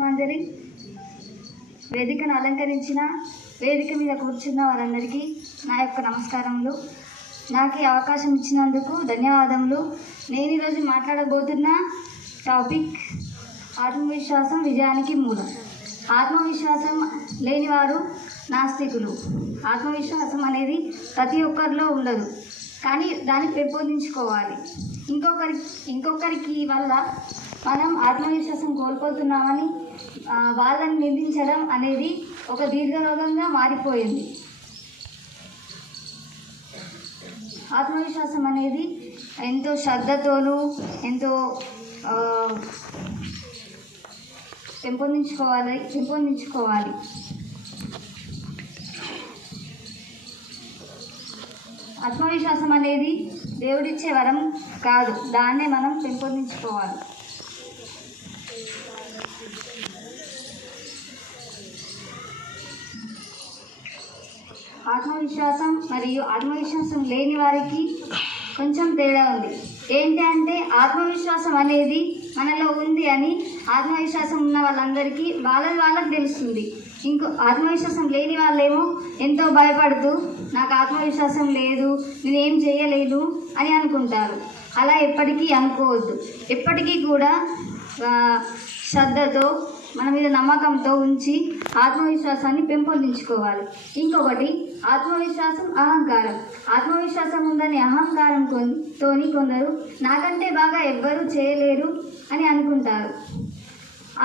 మంజరి. వేదికను అలంకరించిన వేదిక మీద కూర్చున్న వారందరికీ నా యొక్క నమస్కారములు. నాకు ఈ అవకాశం ఇచ్చినందుకు ధన్యవాదములు. నేను ఈరోజు మాట్లాడబోతున్న టాపిక్ ఆత్మవిశ్వాసం విజయానికి మూలం. ఆత్మవిశ్వాసం లేనివారు నాస్తికులు. ఆత్మవిశ్వాసం అనేది ప్రతి ఒక్కరిలో ఉండదు. కానీ దాన్ని పెంపొందించుకోవాలి. ఇంకొకరి ఇంకొకరికి వల్ల మనం ఆత్మవిశ్వాసం కోల్పోతున్నామని వాళ్ళని నిందించడం అనేది ఒక దీర్ఘరోగంగా మారిపోయింది. ఆత్మవిశ్వాసం అనేది ఎంతో శ్రద్ధతోనూ ఎంతో పెంపొందించుకోవాలి పెంపొందించుకోవాలి. ఆత్మవిశ్వాసం అనేది దేవుడిచ్చే వరం కాదు. దాన్నే మనం పెంపొందించుకోవాలి. ఆత్మవిశ్వాసం మరియు ఆత్మవిశ్వాసం లేని వారికి కొంచెం తేడా ఉంది. ఏంటి అంటే ఆత్మవిశ్వాసం అనేది మనలో ఉంది అని ఆత్మవిశ్వాసం ఉన్న వాళ్ళందరికీ వాళ్ళని వాళ్ళకి తెలుస్తుంది. ఇంకో ఆత్మవిశ్వాసం లేని వాళ్ళేమో ఎంతో భయపడుతూ నాకు ఆత్మవిశ్వాసం లేదు నేనేం చేయలేను అని అనుకుంటారు. అలా ఎప్పటికీ అనుకోవద్దు. ఎప్పటికీ కూడా శ్రద్ధతో మన మీద నమ్మకంతో ఉంచి ఆత్మవిశ్వాసాన్ని పెంపొందించుకోవాలి. ఇంకొకటి ఆత్మవిశ్వాసం అహంకారం. ఆత్మవిశ్వాసం ఉందని అహంకారం కొన్- తోని కొందరు నాకంటే బాగా ఎవ్వరూ చేయలేరు అని అనుకుంటారు.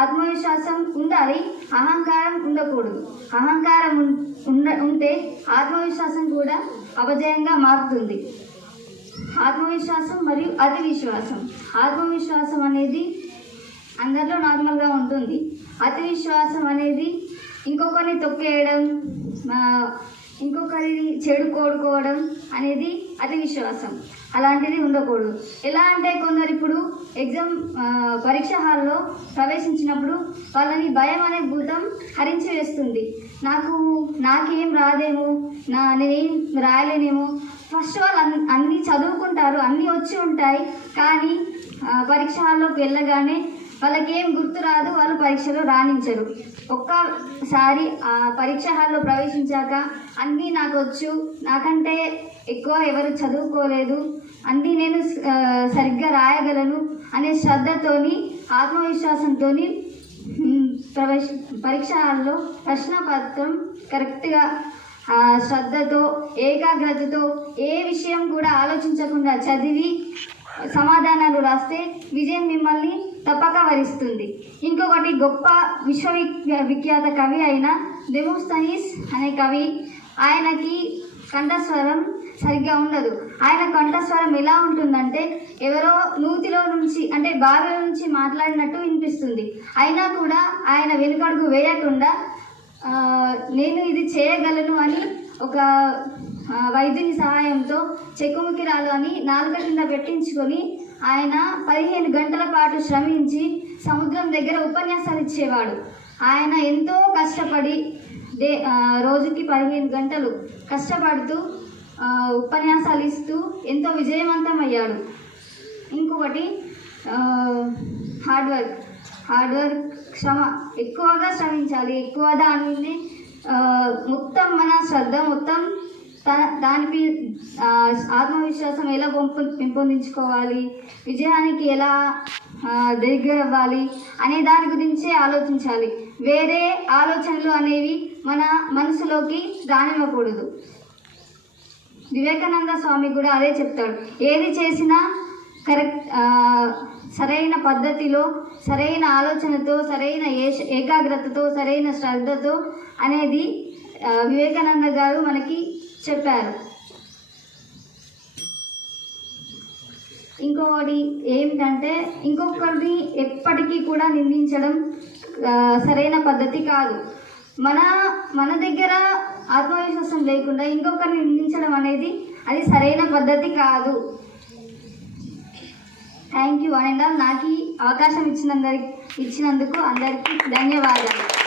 ఆత్మవిశ్వాసం ఉండాలి అహంకారం ఉండకూడదు. అహంకారం ఉండ ఉంటే ఆత్మవిశ్వాసం కూడా అపజయంగా మారుతుంది. ఆత్మవిశ్వాసం మరియు అతి విశ్వాసం ఆత్మవిశ్వాసం అనేది అందరిలో నార్మల్గా ఉంటుంది. అతి విశ్వాసం అనేది ఇంకొకరిని తొక్కేయడం ఇంకొకరిని చెడు కోడుకోవడం అనేది అతి విశ్వాసం అలాంటిది ఉండకూడదు. ఎలా అంటే కొందరు ఇప్పుడు ఎగ్జామ్ పరీక్ష హాల్లో ప్రవేశించినప్పుడు వాళ్ళని భయం అనే భూతం హరించి వేస్తుంది. నాకు నాకేం రాదేమో నా నేనేం రాయలేనేమో. ఫస్ట్ వాళ్ళు అన్ని అన్నీ చదువుకుంటారు అన్నీ వచ్చి ఉంటాయి. కానీ పరీక్ష హాల్లోకి వెళ్ళగానే వాళ్ళకేం గుర్తు రాదు వాళ్ళు పరీక్షలో రాణించరు. ఒక్కసారి ఆ పరీక్ష హాల్లో ప్రవేశించాక అన్నీ నాకు వచ్చు నాకంటే ఎక్కువ ఎవరు చదువుకోలేదు అన్నీ నేను సరిగ్గా రాయగలను అనే శ్రద్ధతోని ఆత్మవిశ్వాసంతో ప్రవేశ పరీక్ష హాల్లో ప్రశ్నపత్రం కరెక్ట్గా శ్రద్ధతో ఏకాగ్రతతో ఏ విషయం కూడా ఆలోచించకుండా చదివి సమాధానాలు రాస్తే విజయం మిమ్మల్ని తప్పక వరిస్తుంది. ఇంకొకటి గొప్ప విశ్వవిఖ్యా విఖ్యాత కవి అయిన దెమోస్తనీస్ అనే కవి ఆయనకి కంఠస్వరం సరిగ్గా ఉండదు. ఆయన కంఠస్వరం ఎలా ఉంటుందంటే ఎవరో నూతిలో నుంచి అంటే బావిలో నుంచి మాట్లాడినట్టు వినిపిస్తుంది. అయినా కూడా ఆయన వెనుకడుగు వేయకుండా నేను ఇది చేయగలను అని ఒక వైద్యుని సహాయంతో చెక్కుముకిరాలు అని నాలుక కింద పెట్టించుకొని ఆయన పదిహేను గంటల పాటు శ్రమించి సముద్రం దగ్గర ఉపన్యాసాలు ఇచ్చేవాడు. ఆయన ఎంతో కష్టపడి డే రోజుకి పదిహేను గంటలు కష్టపడుతూ ఉపన్యాసాలు ఇస్తూ ఎంతో విజయవంతం అయ్యాడు ఇంకొకటి హార్డ్ వర్క్. హార్డ్ వర్క్ శ్రమ ఎక్కువగా శ్రమించాలి. ఎక్కువ దానిని మొత్తం మన శ్రద్ధ మొత్తం తన దానికి ఆత్మవిశ్వాసం ఎలా పెంపు పెంపొందించుకోవాలి? విజయానికి ఎలా దగ్గర అవ్వాలి అనే దాని గురించే ఆలోచించాలి. వేరే ఆలోచనలు అనేవి మన మనసులోకి రానివ్వకూడదు. వివేకానంద స్వామి కూడా అదే చెప్తాడు. ఏది చేసినా కరెక్ట్ సరైన పద్ధతిలో సరైన ఆలోచనతో సరైన ఏకాగ్రతతో సరైన శ్రద్ధతో అనేది వివేకానంద గారు మనకి చెప్పారు. ఇంకొకటి ఏమిటంటే ఇంకొకరిని ఎప్పటికీ కూడా నిందించడం సరైన పద్ధతి కాదు. మన మన దగ్గర ఆత్మవిశ్వాసం లేకుండా ఇంకొకరిని నిందించడం అనేది అది సరైన పద్ధతి కాదు. థ్యాంక్ యూ అండ్ నాకు ఈ అవకాశం ఇచ్చినందరికి ఇచ్చినందుకు అందరికీ ధన్యవాదాలు.